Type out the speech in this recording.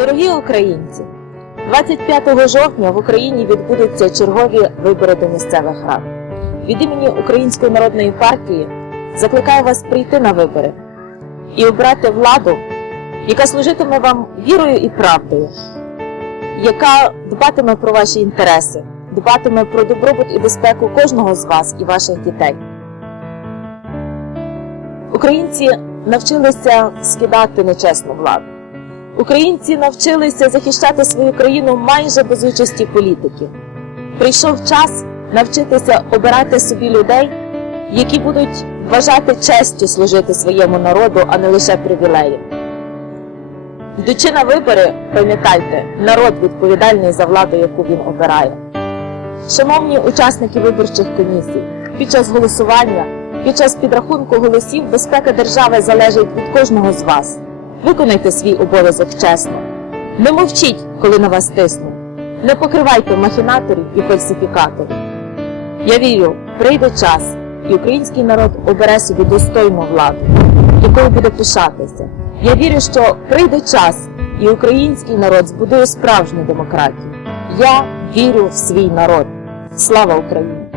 Дорогі українці, 25 жовтня в Україні відбудуться чергові вибори до місцевих рад. Від імені Української народної партії закликаю вас прийти на вибори і обрати владу, яка служитиме вам вірою і правдою, яка дбатиме про ваші інтереси, дбатиме про добробут і безпеку кожного з вас і ваших дітей. Українці навчилися скидати нечесну владу. Українці навчилися захищати свою країну майже без участі політиків. Прийшов час навчитися обирати собі людей, які будуть вважати честю служити своєму народу, а не лише привілеєм. Йдучи на вибори, пам'ятайте, народ відповідальний за владу, яку він обирає. Шановні учасники виборчих комісій, під час голосування, під час підрахунку голосів безпека держави залежить від кожного з вас. Виконайте свій обов'язок чесно. Не мовчіть, коли на вас тиснуть. Не покривайте махінаторів і фальсифікаторів. Я вірю, прийде час, і український народ обере собі достойну владу, якою буде пишатися. Я вірю, що прийде час, і український народ збудує справжню демократію. Я вірю в свій народ. Слава Україні!